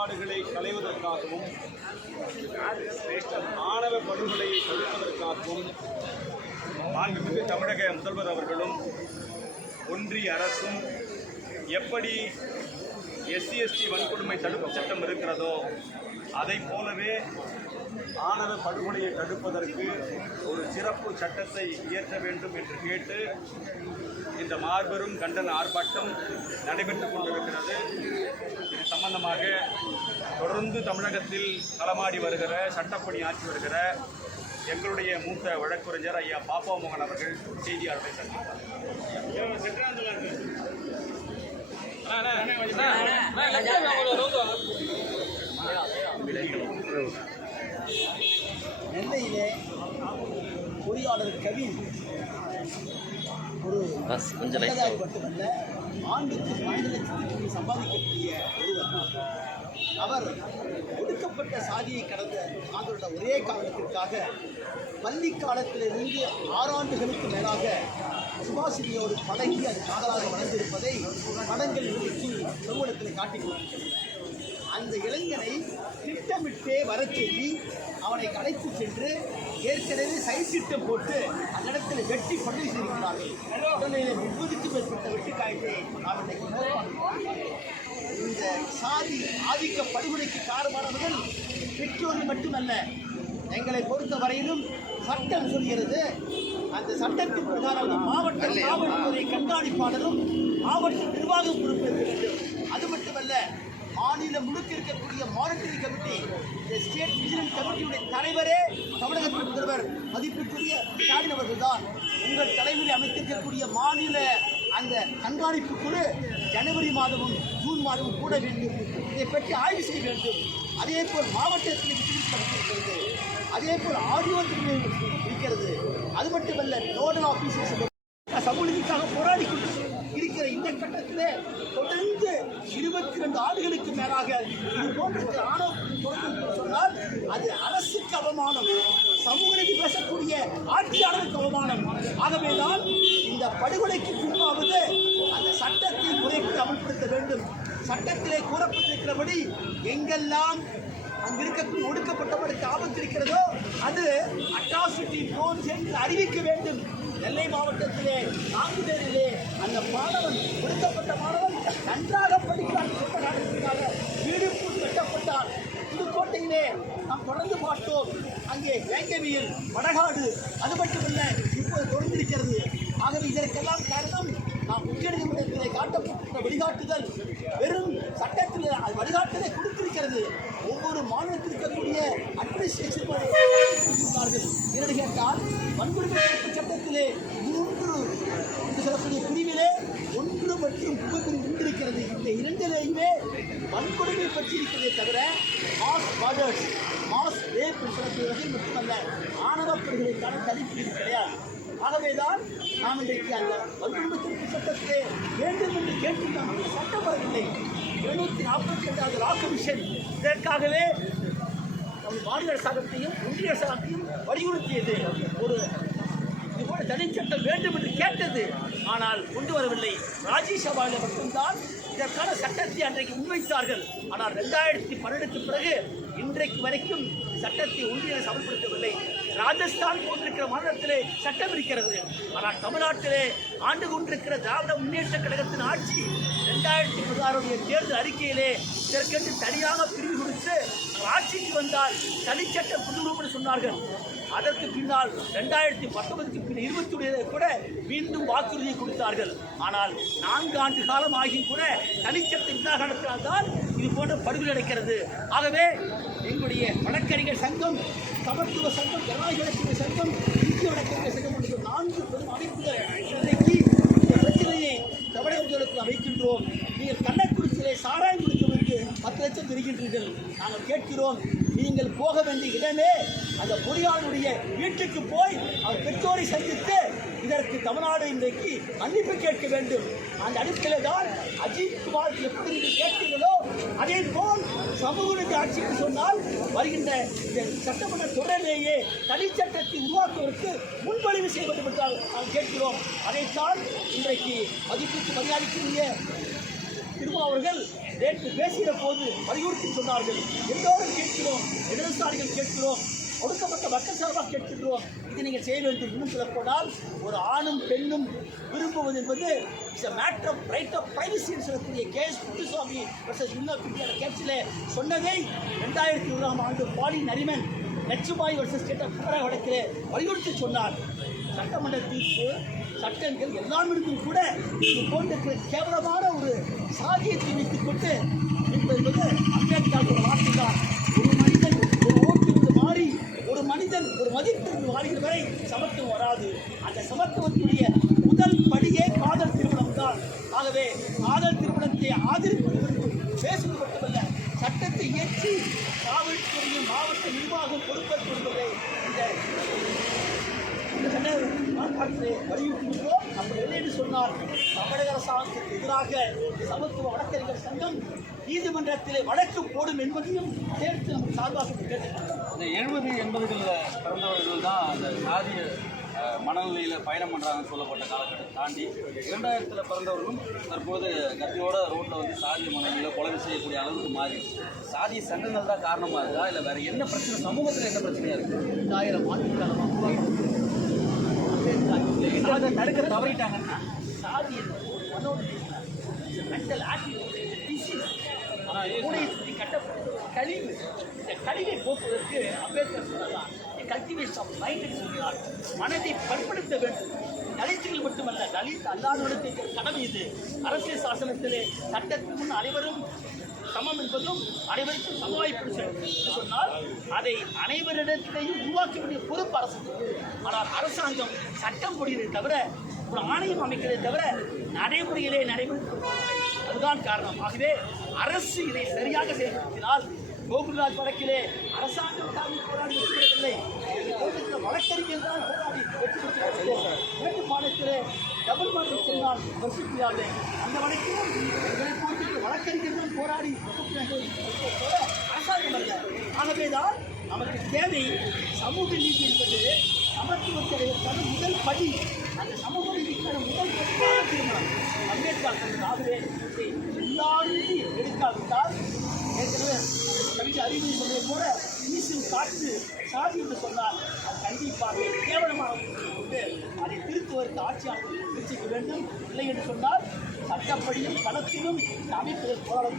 முரண்பாடுகளை களைவதற்காகவும் மாணவ படுகொலையை தடுப்பதற்காகவும் மாண்புமிகு தமிழக முதல்வர் அவர்களும் ஒன்றிய அரசும் எப்படி எஸ்சி எஸ்டி வன்கொடுமை தடுப்பு சட்டம் இருக்கிறதோ அதைப் போலவே ஆணவ படுகொலையை தடுப்பதற்கு ஒரு சிறப்பு சட்டத்தை இயற்ற வேண்டும் என்று கேட்டு இந்த மாபெரும் கண்டன ஆர்ப்பாட்டம் நடைபெற்றுக் கொண்டிருக்கிறது. இது சம்பந்தமாக தொடர்ந்து தமிழகத்தில் களமாடி வருகிற சட்டப்பணி ஆற்றி வருகிற எங்களுடைய மூத்த வழக்குரைஞர் ஐயா பாப்பா மோகன் அவர்கள் செய்தியாளர்களை சந்தித்தார் நெல்லையிலே பொறியாளர் கவின் ஒரு கொஞ்சம் மட்டுமல்ல ஆண்டுக்கு பதினைந்து லட்சத்துக்கு சம்பாதிக்கக்கூடிய ஒருவர். அவர் ஒடுக்கப்பட்ட சாதியை கடந்த சார்ந்துள்ள ஒரே காரணத்திற்காக பள்ளி காலத்திலிருந்து ஆறாண்டுகளுக்கு மேலாக சுபாசினியோடு பழகி அது காதலாக வளர்ந்திருப்பதை படங்கள் இன்றைக்கு சமூகத்தில் காட்டிக் கொண்டிருக்கின்றன அந்த இளைஞனை திட்டமிட்டே வர சொல்லி அவனை அழைத்து சென்று ஏற்கனவே சைத்திட்டம் போட்டு அந்த இடத்துல வெட்டி கொண்டு செய்திருக்கிறார்கள் உடனே முப்பதுக்கும் மேற்பட்ட வெட்டி காயத்தை இந்த சாதி ஆதிக்க படுகொலைக்கு காரணமானவர்கள் பெற்றோர்கள் மட்டுமல்ல எங்களை பொறுத்த வரையிலும் சட்டம் சொல்கிறது அந்த சட்டத்தின் பிரகாரம் மாவட்ட காவல்துறை கண்காணிப்பாளரும் மாவட்ட நிர்வாகம் பொறுப்பேற்க வேண்டும் அது மட்டுமல்ல மாநிலம் முழுக்க இருக்கக்கூடிய மானிட்டரி கமிட்டி ஸ்டேட் விஜிலன்ஸ் கமிட்டியுடைய தலைவரே தமிழகத்தின் முதல்வர் மதிப்பிற்குரிய ஸ்டாலின் அவர்கள் தான் உங்கள் தலைமையில் அமைத்திருக்கக்கூடிய மாநில அந்த கண்காணிப்பு குழு ஜனவரி மாதமும் ஜூன் மாதமும் கூட வேண்டும். இதை பற்றி ஆய்வு செய்ய வேண்டும். அதே போல் மாவட்டத்தில் விஜிலன்ஸ் இருக்கிறது அதே போல் ஆடியோ இருக்கிறது. அது மட்டுமல்ல நோடல் ஆபீசர்ஸ் சமூகத்திற்காக போராடி இருக்கிற இந்த கட்டத்திலே தொடர்ந்து இருபத்தி ரெண்டு ஆண்டுகளுக்கு மேலாக இது போன்ற ஆணவம் சொன்னால் அது அரசுக்கு அவமானம் சமூக நீதி பேசக்கூடிய ஆட்சியாளருக்கு அவமானம். ஆகவேதான் இந்த படுகொலைக்கு பின் அந்த சட்டத்தை முறைப்படி அமல்படுத்த வேண்டும் சட்டத்திலே கூறப்பட்டிருக்கிறபடி எங்கெல்லாம் அங்கு இருக்கக்கூடிய ஒடுக்கப்பட்டவருக்கு ஆபத்து இருக்கிறதோ அது அட்ராசிட்டி போன்ஸ் என்று அறிவிக்க வேண்டும். நெல்லை மாவட்டத்திலே நாங்குநேரிலே அந்த மாணவன் ஒடுக்கப்பட்ட மாணவன் நன்றாக படிக்கிறான். சொந்த காரணத்திற்காக வீடு பூட்டு கட்டப்பட்டான். புதுக்கோட்டையிலே நாம் தொடர்ந்து பார்த்தோம். அங்கே வேங்கவியல் வடகாடு அது மட்டுமல்ல இப்போது தொடர்ந்திருக்கிறது. ஆகவே இதற்கெல்லாம் உச்சநீதிமன்றத்திலே காட்டப்பட்ட வழிகாட்டுதல் வெறும் சட்டத்தில் அது வழிகாட்டுதலை கொடுத்திருக்கிறது. ஒவ்வொரு மாநிலத்தில் இருக்கக்கூடிய அட்மினிஸ்ட்ரேஷன் இருக்கிறார்கள் என்னென்னு கேட்டால் வன்கொடுமை சட்டத்திலே மூன்று என்று சொல்லக்கூடிய பிரிவிலே ஒன்று மற்றும் புகப்பிரிவு ஒன்று இருக்கிறது இந்த இரண்டிலேயுமே வன்கொடுமை பற்றி இருக்கிறதே தவிர மாஸ் மர்டர்ஸ் மாஸ் ரேப் என்று சொல்லக்கூடிய வகையில் மட்டுமல்ல ஆணவப்படுகளுக்கான தனிப்பிரிவு கிடையாது. ஆகவேதான் நாம் இன்றைக்கு அந்த வன்கொடுமை தடுப்பு சட்டத்தை வேண்டும் என்று கேட்டு நாம் சட்டம் வரவில்லை. இருநூத்தி நாற்பத்தி ரெண்டாவது லா கமிஷன். இதற்காகவே நம் மாநில அரசாங்கத்தையும் ஒன்றிய அரசாங்கத்தையும் வலியுறுத்தியது. ஒரு இதுபோல தனிச்சட்டம் வேண்டும் என்று கேட்டது. ஆனால் கொண்டு வரவில்லை. ராஜ்யசபாவில் மட்டும்தான் இதற்கான சட்டத்தை அன்றைக்கு முன்வைத்தார்கள். ஆனால் ரெண்டாயிரத்தி பன்னெண்டுக்கு பிறகு இன்றைக்கு வரைக்கும் சட்டத்தை ஒன்றிய அரசு அமல்படுத்தவில்லை. ராஜஸ்தான் போன்றிருக்கிற மாநிலத்திலே சட்டம் இருக்கிறது. ஆனால் தமிழ்நாட்டிலே ஆண்டு கொண்டிருக்கிற திராவிட முன்னேற்ற கழகத்தின் ஆட்சி ரெண்டாயிரத்தி பதினாறுடைய தேர்தல் அறிக்கையிலே இதற்கென்று தனியாக பிரிவு கொடுத்து ஆட்சிக்கு வந்தால் தனிச்சட்டம் கொண்டு சொன்னார்கள். அதற்கு பின்னால் ரெண்டாயிரத்தி பத்தொன்பதுக்கு பின் இருபத்தி கூட மீண்டும் வாக்குறுதியை கொடுத்தார்கள். ஆனால் நான்கு ஆண்டு காலம் ஆகியும் கூட தனிச்சட்ட இல்லாகாலத்தினால்தான் இது போன்ற படுகொலை நடக்கிறது. ஆகவே எங்களுடைய வழக்கறிஞர் சங்கம் சமத்துவ சங்கம் ஜனநாயக சங்கம் இந்திய வழக்கறிஞர் சங்கம் என்ற நான்கு பெரும் அமைப்புகளை இன்றைக்கு இந்த பிரச்சனையை தமிழகத்தில் முதலத்தில் அமைக்கின்றோம். நீங்கள் கள்ளக்குறிச்சியிலே சாராயம் குடித்தவருக்கு பத்து லட்சம் தெரிகின்றீர்கள் நாங்கள் கேட்கிறோம் நீங்கள் போக வேண்டிய இடமே அந்த பொறியாளருடைய வீட்டுக்கு போய் அவர் பெற்றோரை சந்தித்து இதற்கு தமிழ்நாடு இன்றைக்கு மன்னிப்பு கேட்க வேண்டும். அந்த அடிப்படையில் தான் அஜித் குமார் எப்படி கேட்கிறதோ அதே போல் சமூக நீதி ஆட்சிக்கு சொன்னால் வருகின்ற இந்த சட்டமன்ற தொடரிலேயே தனிச்சட்டத்தை உருவாக்குவதற்கு முன்பதிவு செய்ய என்றால் நாம் கேட்கிறோம். அதைத்தான் இன்றைக்கு மதிப்பிற்கு மரியாதைக்குரிய திருமா அவர்கள் நேற்று பேசுகிற போது வலியுறுத்தி சொன்னார்கள். எல்லோரும் கேட்கிறோம் இடதுசாரிகள் கேட்கிறோம். ஒடுக்கப்பட்ட மக்கள் சார்பாக கேட்கின்றோம் இதை நீங்கள் செய்ய வேண்டும். இன்னும் சொல்ல போனால் ஒரு ஆணும் பெண்ணும் விரும்புவது என்பது it's a matter of right of பிரைவசின்னு சொல்லக்கூடிய கே. எஸ். வர்சஸ் இன்னொரு இந்தியாவோட சொன்னதை ரெண்டாயிரத்தி இருபதாம் ஆண்டு Fali Nariman Laxmibai versus state of வழக்கில் வலியுறுத்தி சொன்னார். சட்டமன்ற தீர்ப்பு சட்டங்கள் எல்லாம் இருந்தும் கூட இது போன்ற கேவலமான ஒரு சாதியத்தை வைத்துக் கொண்டு என்பது அம்பேத்கர் ஒரு வார்த்தை தான் ஒரு மனிதன் ஒரு ஓட்டிலிருந்து மாறி ஒரு மனிதன் ஒரு மதிப்பிற்கு வாழ்கிற வரை சமத்துவம் வராது. அந்த சமத்துவத்துடைய முதல் படியே காதல் திருமணம் தான் ஆகவே காதல் திருமணத்தை ஆதரிப்பது பேசுவது மட்டுமல்ல சட்டத்தை இயற்றி காவல்துறையும் மாவட்ட நிர்வாகம் பொறுப்பேற்று என்பதை இந்த இந்த வலியுறுத்துகிறோம் அப்படி சொன்னால் தமிழக அரசாங்கத்துக்கு எதிராக சமத்துவ வழக்கறிஞர் சங்கம் நீதிமன்றத்திலே வழக்கு போடும் என்பதையும் சேர்த்து நம்ம சார்பாக இந்த எழுபது எண்பதுகளில் பிறந்தவர்கள் தான் அந்த சாதிய மனநிலையில பயணம் பண்ணுறாங்கன்னு சொல்லப்பட்ட காலகட்டத்தை தாண்டி இரண்டாயிரத்தில் பிறந்தவர்களும் தற்போது கத்தியோட ரோட்டில் வந்து சாதிய மனநிலையில் கொலை செய்யக்கூடிய அளவுக்கு மாறி சாதிய சங்கங்கள் தான் காரணமாக இருக்கா? இல்லை வேற என்ன பிரச்சனை? சமூகத்தில் என்ன பிரச்சனையாக இருக்குது ரெண்டாயிரம் ஆண்டுகாலமாக அம்பேத்கர் தடுக்க தவறிட்டாங்கன்னா சாதி என்பது ஒரு மனோநிலை மென்டல் ஆனால் மூளையை சுற்றி கட்டப்பட்ட கழிவு. இந்த கழிவை போக்குவதற்கு அம்பேத்கர் சொன்னதான் கல்டிவேஷன் ஆஃப் மைண்ட் என்று சொல்கிறார். மனதை பண்படுத்த வேண்டும். தலித்துகள் மட்டுமல்ல தலித் அல்லாதவர்களுக்கு கடமை இது. அரசியல் சாசனத்திலே சட்டத்திற்கு முன் அனைவரும் சமம் என்பதும் அனைவருக்கும் சம வாய்ப்பு சொன்னால் அதை அனைவரிடத்திலேயும் உருவாக்க வேண்டிய பொறுப்பு அரசு ஆனால் அரசாங்கம் சட்டம் போடுகிறதை தவிர ஒரு ஆணையம் அமைக்கிறதை தவிர நடைமுறையிலே நடைமுறை அதுதான் காரணம். ஆகவே அரசு இதை சரியாக செயல்படுத்தினால் கோகுல்ராஜ் வழக்கிலே அரசாங்கம் தாண்டி போராடி வெற்றிபெறவில்லை வழக்கறிஞர் தான் போராடி வெற்றி பெற்றிருக்கிறது மேற்கு மாநிலத்திலே டபுள் மாற்றம் சொன்னால் வசிக்கிறார்கள். அந்த வழக்கிலும் எங்களை போன்ற வழக்கறிஞர் தான் போராடி அரசாங்கம் அல்ல. ஆகவேதான் நமக்கு தேவை சமூக நீதி என்பது சமத்துவத்திற்கான முதல் படி. அந்த சமூக நீதிக்கான முதல் படிக்கான திருமணம் அம்பேத்கர் சொன்னதாகவே இதை எல்லாரும் எடுக்காவிட்டால் ஏற்கனவே கவிதை அறிவு சொன்னதை போல வீசும் காற்று சாதி என்று சொன்னால் கண்டிப்பாக கேவலமாக கொண்டு அதை திருத்துவதற்கு ஆட்சியாளர்கள் முயற்சிக்க வேண்டும். இல்லை என்று சொன்னால் சட்டப்படியும் பலத்திலும் இந்த அமைப்புகள் போராட